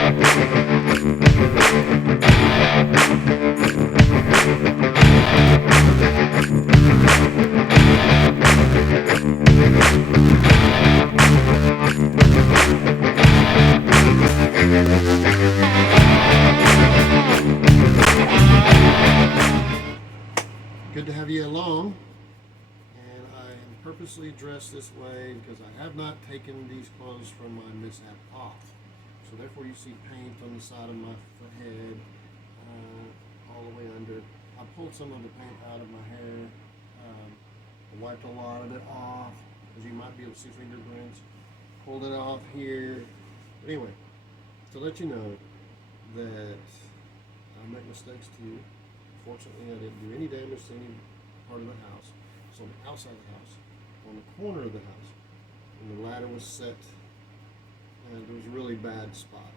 Good to have you along, and I am purposely dressed this way because I have not taken these clothes from my mishap off. So therefore you see paint on the side of my head, all the way under. I pulled some of the paint out of my hair. I wiped a lot of it off, as you might be able to see fingerprints. Pulled it off here. But anyway, to let you know that I make mistakes too. Fortunately, I didn't do any damage to any part of the house. So on the outside of the house, on the corner of the house, and the ladder was set, and there was a really bad spot.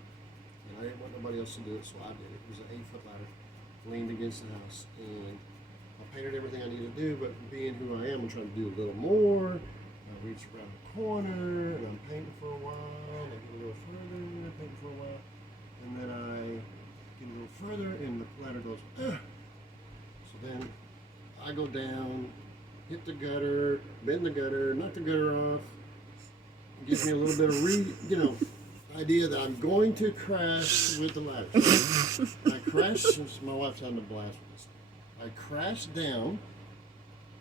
And I didn't want nobody else to do it, so I did it. It was an 8-foot ladder, leaned against the house, and I painted everything I needed to do, but being who I am, I'm trying to do a little more. I reach around the corner, and I'm painting for a while, and I get a little further, painting for a while, and then I get a little further, and the ladder goes, ugh. So then I go down, hit the gutter, bend the gutter, knock the gutter off. It gives me a little bit of idea that I'm going to crash with the ladder. I crashed. My wife's having a blast with this. I crashed down.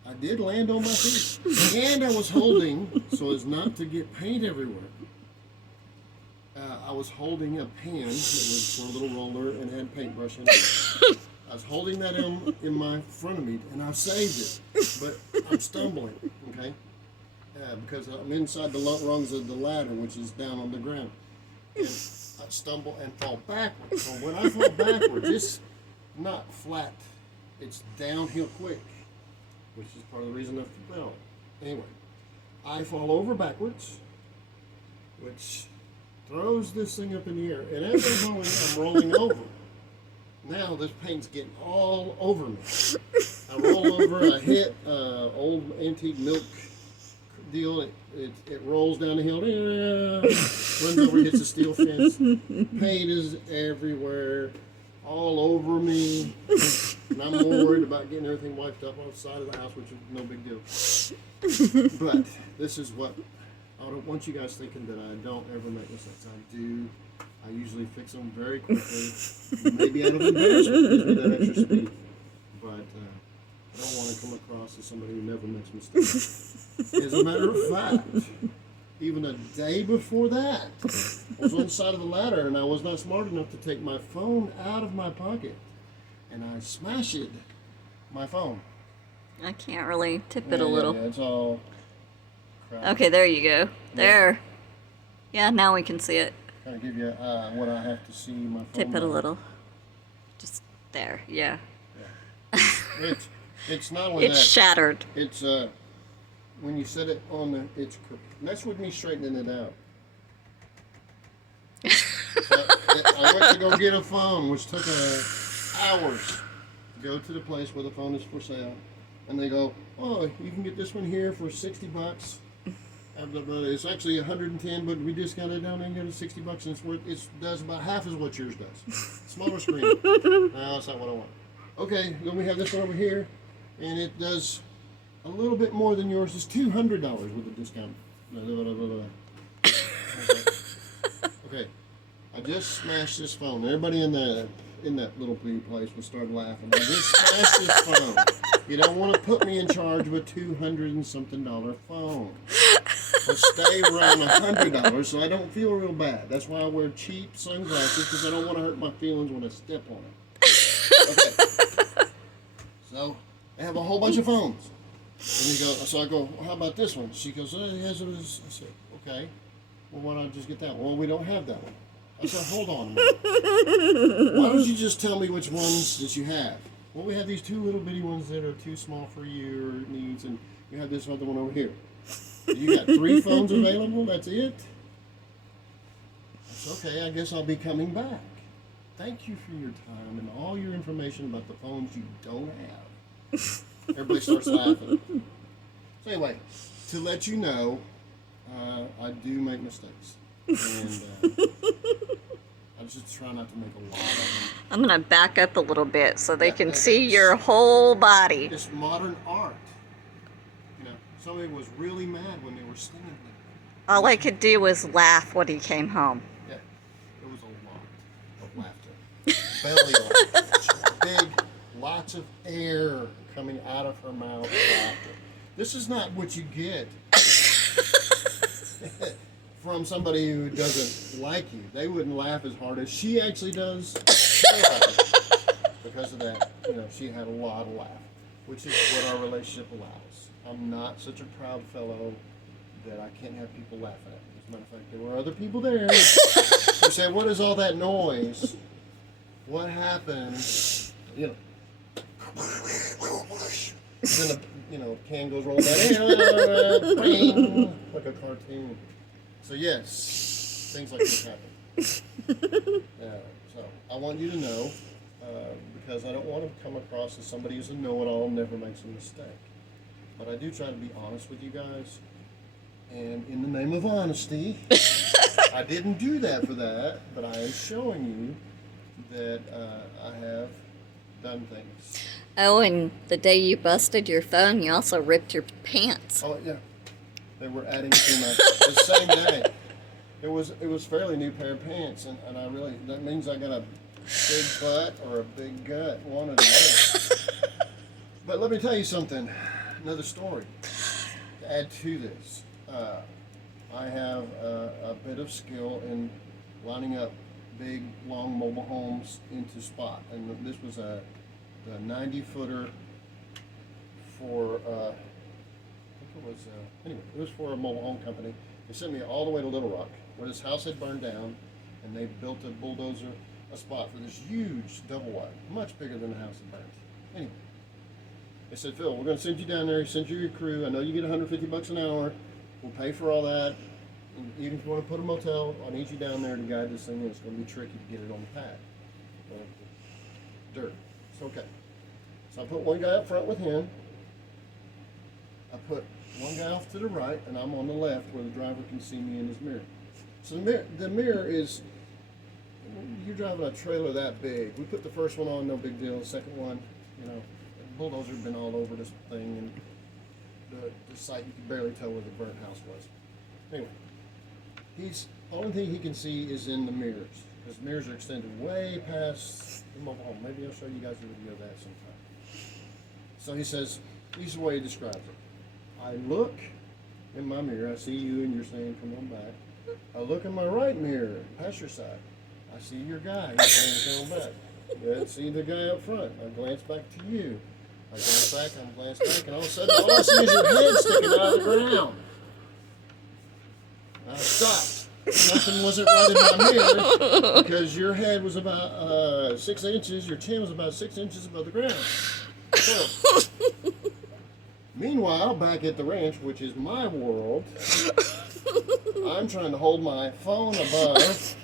I did land on my feet, and I was holding, so as not to get paint everywhere. I was holding a pen that was for a little roller and had paintbrush in it. I was holding that in my front of me, and I saved it, but I'm stumbling, okay? Because I'm inside the rungs of the ladder, which is down on the ground. And I stumble and fall backwards. So when I fall backwards, it's not flat. It's downhill quick, which is part of the reason I fell. Anyway, I fall over backwards, which throws this thing up in the air. And as I'm rolling over. Now this paint's getting all over me. I roll over, I hit old antique milk deal. It rolls down the hill, runs over, hits a steel fence. Paint is everywhere, all over me. And I'm more worried about getting everything wiped up on the side of the house, which is no big deal. But this is what I don't want you guys thinking that I don't ever make mistakes. I do. I usually fix them very quickly, maybe out of embarrassment, gives me that extra speed. But I don't want to come across as somebody who never makes mistakes. As a matter of fact, even a day before that, I was on the side of the ladder, and I was not smart enough to take my phone out of my pocket, and I smashed my phone. I can't really tip it a little. Yeah, it's all crap. Okay, there you go. There. Yeah, now we can see it. Kind of give you what I have to see my phone. Tip it a little. Just there, yeah. It's not only it's that. It's shattered. It's when you set it on the, that's with me straightening it out. So I went to go get a phone, which took hours to go to the place where the phone is for sale, and they go, "Oh, you can get this one here for $60." It's actually $110, but we discounted it down and get it $60, and it does about half as what yours does. Smaller screen. No, that's not what I want. Okay, then we have this one over here, and it does a little bit more than yours. It's $200 with a discount. Okay, I just smashed this phone. Everybody in that little place will start laughing. I just smashed this phone. You don't want to put me in charge of a $200 and something phone. I stay around $100 so I don't feel real bad. That's why I wear cheap sunglasses, because I don't want to hurt my feelings when I step on it. Okay. So I have a whole bunch of phones. And I go, well, how about this one? She goes, oh, yes, it is. I said, okay. Well, why not just get that one? Well, we don't have that one. I said, hold on a minute. Why don't you just tell me which ones that you have? Well, we have these two little bitty ones that are too small for your needs, and you have this other one over here. You got 3 phones available? That's it? That's okay, I guess I'll be coming back. Thank you for your time and all your information about the phones you don't have. Everybody starts laughing. So anyway, to let you know, I do make mistakes. And I just try not to make a lot of them. I'm gonna back up a little bit so they Yeah, can and see it's- your whole body. It's modern art. You know, somebody was really mad when they were stinging him. All I could do was laugh when he came home. Yeah, it was a lot of laughter. Belly laughter. Big, lots of air coming out of her mouth. Laughter. This is not what you get from somebody who doesn't like you. They wouldn't laugh as hard as she actually does. Because of that, you know, she had a lot of laugh, which is what our relationship allows. I'm not such a proud fellow that I can't have people laugh at me. As a matter of fact, there were other people there who said, "What is all that noise? What happened?" You know. Then the can goes rolling down, bing, like a cartoon. So yes, things like this happen. So I want you to know, because I don't want to come across as somebody who's a know-it-all and never makes a mistake. But I do try to be honest with you guys. And in the name of honesty, I didn't do that for that, but I am showing you that I have done things. Oh, and the day you busted your phone, you also ripped your pants. Oh yeah, they were adding to my the same day. It was fairly new pair of pants, and I really, that means I got a big butt or a big gut, one or the other. But let me tell you something, another story to add to this. I have a bit of skill in lining up big, long mobile homes into spot, and this was the 90-footer for, I think it was, anyway, it was for a mobile home company. They sent me all the way to Little Rock, where this house had burned down, and they built a bulldozer, a spot for this huge double wide, much bigger than the house had burned. Anyway, they said, "Phil, we're going to send you down there, send you your crew. I know you get $150 an hour. We'll pay for all that. And even if you want to put a motel, I need you down there to guide this thing in. It's going to be tricky to get it on the pad. Dirt. It's okay." So I put one guy up front with him. I put one guy off to the right, and I'm on the left where the driver can see me in his mirror. So the mirror is, you're driving a trailer that big. We put the first one on, no big deal. The second one, the bulldozer had been all over this thing, and the site, you could barely tell where the burnt house was. Anyway, the only thing he can see is in the mirrors, because mirrors are extended way past the mobile home. Maybe I'll show you guys a video of that sometime. So he says, this is the way he describes it. I look in my mirror, I see you, and you're saying, "Come on back." I look in my right mirror, passenger side. I see your guy, he's saying, "Come on back." I see the guy up front. I glance back to you. I glance back, I glance back, and all of a sudden, all I see is your head sticking out of the ground. I stopped. Nothing wasn't right in my mirror because your head was about 6 inches, your chin was about 6 inches above the ground. So, meanwhile, back at the ranch, which is my world, I'm trying to hold my phone above.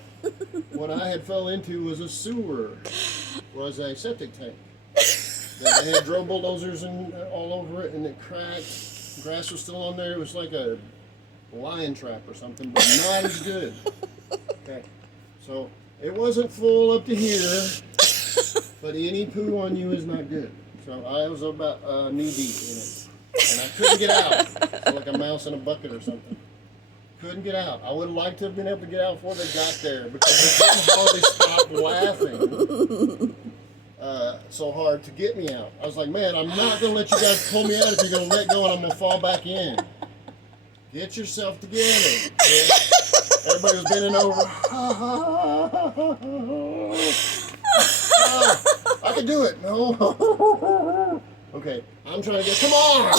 What I had fell into was a septic tank. They had drill bulldozers all over it, and it cracked. The grass was still on there. It was like a lion trap or something, but not as good. Okay, so it wasn't full up to here, but any poo on you is not good. So I was about knee deep in it, and I couldn't get out. So like a mouse in a bucket or something. Couldn't get out. I would have liked to have been able to get out before they got there, because they couldn't hardly stop laughing so hard to get me out. I was like, "Man, I'm not going to let you guys pull me out if you're going to let go, and I'm going to fall back in. Get yourself together." Yeah. Everybody was bending over. I can do it. No. Okay, I'm trying to get, come on!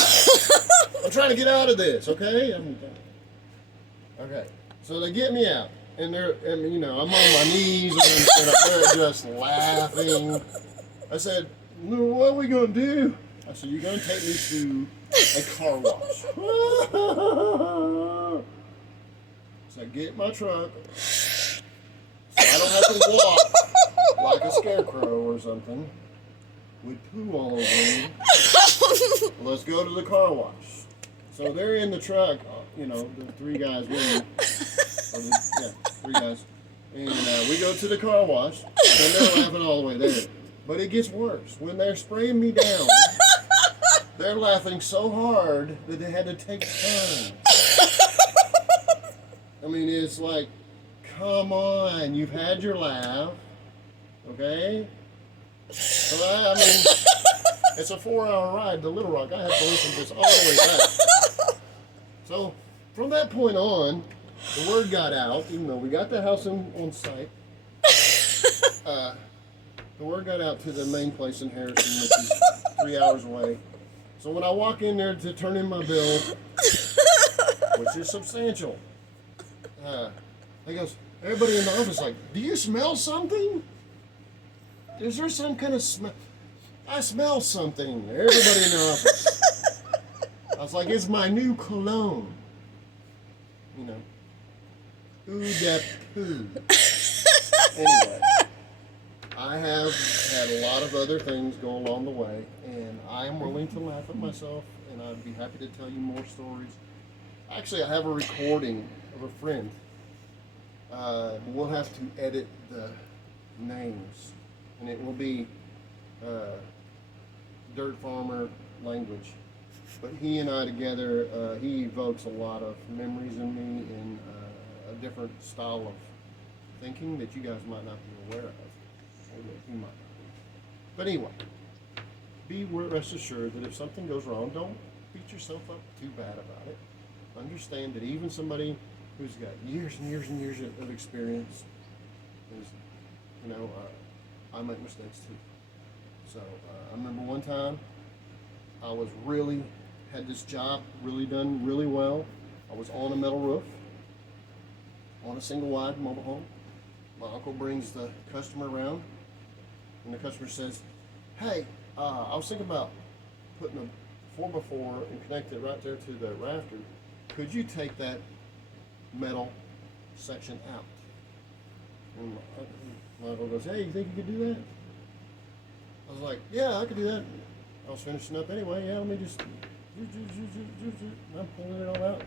I'm trying to get out of this, okay? Okay, so they get me out, and I'm on my knees, and they're just laughing. I said, "What are we going to do?" I said, "You're going to take me to a car wash." So I get my truck, so I don't have to walk like a scarecrow or something with poo all over me. Let's go to the car wash. So they're in the truck, the three guys with me. Three guys. And we go to the car wash, and they're laughing all the way there. But it gets worse. When they're spraying me down, they're laughing so hard that they had to take turns. I mean, it's like, come on, you've had your laugh, okay? So I mean, it's a 4-hour ride to Little Rock. I have to listen to this all the way back. So from that point on, the word got out, even though we got the house on site. The word got out to the main place in Harrison, which is 3 hours away. So when I walk in there to turn in my bill, which is substantial, he goes, everybody in the office like, do you smell something? Is there some kind of smell? I smell something. Everybody in the office. I was like, it's my new cologne. You know. Ooh, that poo. Anyway, I have had a lot of other things go along the way, and I am willing to laugh at myself, and I'd be happy to tell you more stories. Actually, I have a recording of a friend. We'll have to edit the names, and it will be dirt farmer language. But he and I together, he evokes a lot of memories in me and a different style of thinking that you guys might not be aware of, or that you might not be. But anyway, be rest assured that if something goes wrong, don't beat yourself up too bad about it. Understand that even somebody who's got years and years and years of experience is, I make mistakes too. So I remember one time I was had this job done really well. I was on a metal roof on a single wide mobile home. My uncle brings the customer around, and the customer says, hey, I was thinking about putting a 4x4 and connect it right there to the rafter. Could you take that metal section out? And my uncle goes, hey, you think you could do that? I was like, yeah, I could do that. I was finishing up anyway. Yeah, let me just. And I'm pulling it all out.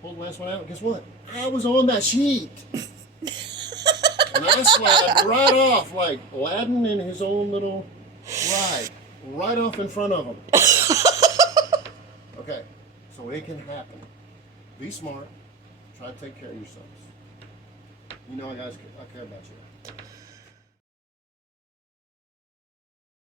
Pulled the last one out. Guess what? I was on that sheet. And I slid right off like Aladdin in his own little ride. Right off in front of him. Okay, so it can happen. Be smart. Try to take care of yourselves. You know, guys, I care about you.